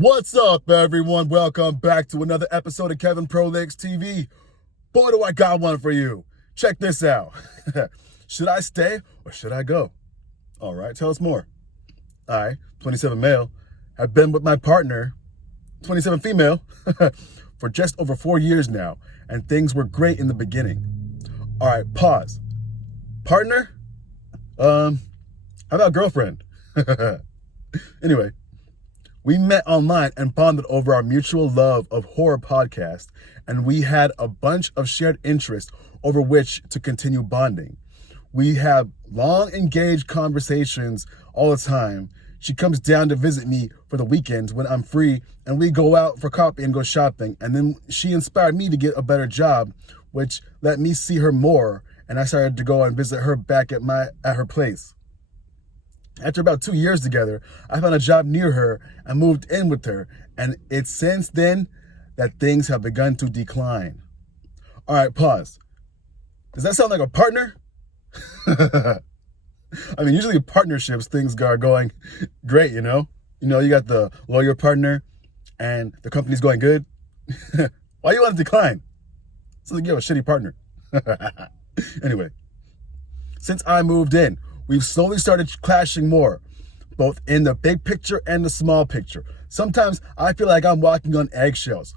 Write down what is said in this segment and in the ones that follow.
What's up, everyone? Welcome back to another episode of Kevin Pro Legs TV. Boy, do I got one for you. Check this out. Should I stay or should I go? All right, tell us more. I, 27 male, have been with my partner, 27 female, for just over 4 years now, and things were great in the beginning. All right, pause. Partner? How about girlfriend? Anyway. We met online and bonded over our mutual love of horror podcasts, and we had a bunch of shared interests over which to continue bonding. We have long engaged conversations all the time. She comes down to visit me for the weekends when I'm free, and we go out for coffee and go shopping. And then she inspired me to get a better job, which let me see her more, and I started to go and visit her back at her place. After about 2 years together, I found a job near her and moved in with her, and it's since then that things have begun to decline. All right, pause. Does that sound like a partner? I mean, usually partnerships, things are going great, you know? You got the lawyer partner and the company's going good. Why you want to decline? It's like you have a shitty partner. Anyway, since I moved in, we've slowly started clashing more, both in the big picture and the small picture. Sometimes I feel like I'm walking on eggshells,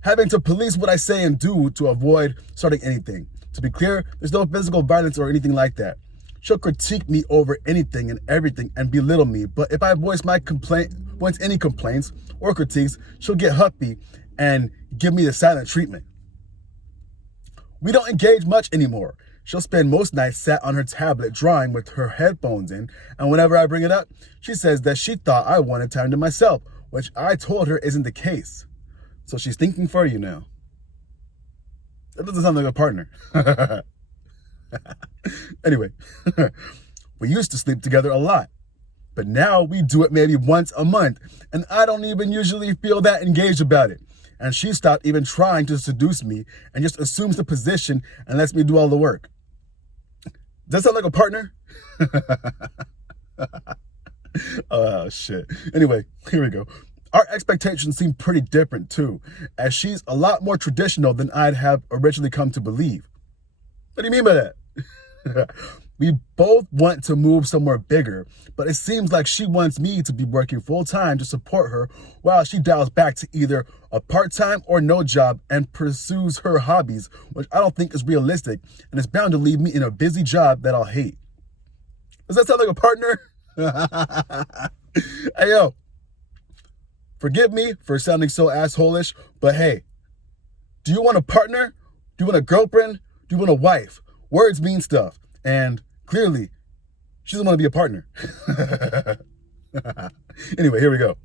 having to police what I say and do to avoid starting anything. To be clear, there's no physical violence or anything like that. She'll critique me over anything and everything and belittle me, but if I voice any complaints or critiques, she'll get huffy and give me the silent treatment. We don't engage much anymore. She'll spend most nights sat on her tablet drawing with her headphones in, and whenever I bring it up, she says that she thought I wanted time to myself, which I told her isn't the case. So she's thinking for you now. That doesn't sound like a partner. Anyway, we used to sleep together a lot, but now we do it maybe once a month, and I don't even usually feel that engaged about it. And she stopped even trying to seduce me and just assumes the position and lets me do all the work. Does that sound like a partner? Oh, shit. Anyway, here we go. Our expectations seem pretty different, too, as she's a lot more traditional than I'd have originally come to believe. What do you mean by that? We both want to move somewhere bigger, but it seems like she wants me to be working full-time to support her while she dials back to either a part-time or no job and pursues her hobbies, which I don't think is realistic and is bound to leave me in a busy job that I'll hate. Does that sound like a partner? Hey, yo. Forgive me for sounding so assholish, but hey, do you want a partner? Do you want a girlfriend? Do you want a wife? Words mean stuff. And clearly, she doesn't want to be a partner. Anyway, here we go.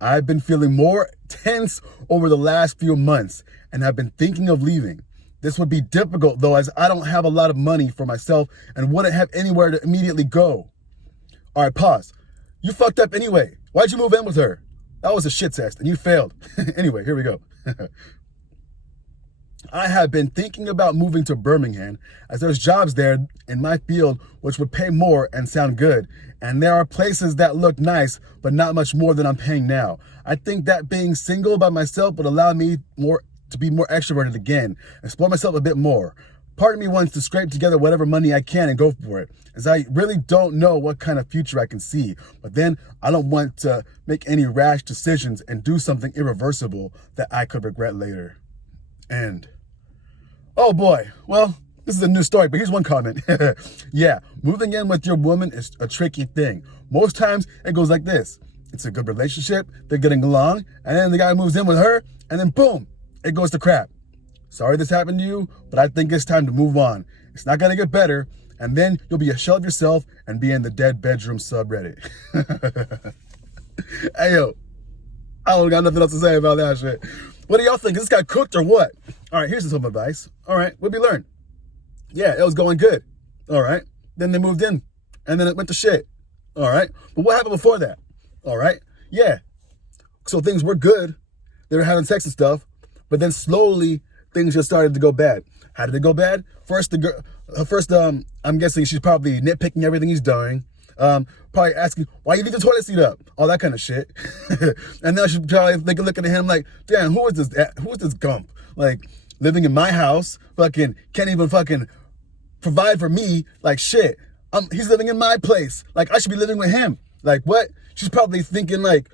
I've been feeling more tense over the last few months and have been thinking of leaving. This would be difficult, though, as I don't have a lot of money for myself and wouldn't have anywhere to immediately go. All right, pause. You fucked up anyway. Why'd you move in with her? That was a shit test, and you failed. Anyway, here we go. I have been thinking about moving to Birmingham, as there's jobs there in my field which would pay more and sound good, and there are places that look nice but not much more than I'm paying now. I think that being single by myself would allow me to be more extroverted again, explore myself a bit more. Part of me wants to scrape together whatever money I can and go for it, as I really don't know what kind of future I can see, but then I don't want to make any rash decisions and do something irreversible that I could regret later. End. Oh boy, well, this is a new story, but here's one comment. Yeah, moving in with your woman is a tricky thing. Most times it goes like this. It's a good relationship, they're getting along, and then the guy moves in with her, and then boom, it goes to crap. Sorry this happened to you, but I think it's time to move on. It's not gonna get better, and then you'll be a shell of yourself and be in the dead bedroom subreddit. Hey yo, I don't got nothing else to say about that shit. What do y'all think? Is this guy cooked or what? All right, here's some advice. All right, what'd we learn? Yeah, it was going good. All right, then they moved in, and then it went to shit. All right, but what happened before that? All right, yeah. So things were good. They were having sex and stuff, but then slowly things just started to go bad. How did it go bad? First, I'm guessing she's probably nitpicking everything he's doing. Probably asking, why you leave the toilet seat up? All that kind of shit. And then she's probably looking at him like, damn, who is this gump? Like, living in my house, fucking can't even fucking provide for me, like shit. He's living in my place. Like, I should be living with him. Like, what? She's probably thinking like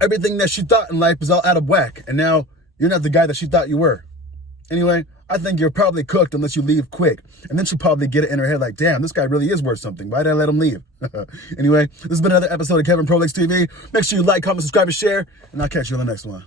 everything that she thought in life was all out of whack. And now you're not the guy that she thought you were. Anyway, I think you're probably cooked unless you leave quick. And then she'll probably get it in her head like, damn, this guy really is worth something. Why did I let him leave? Anyway, this has been another episode of Kevin Pro Legs TV. Make sure you like, comment, subscribe, and share. And I'll catch you on the next one.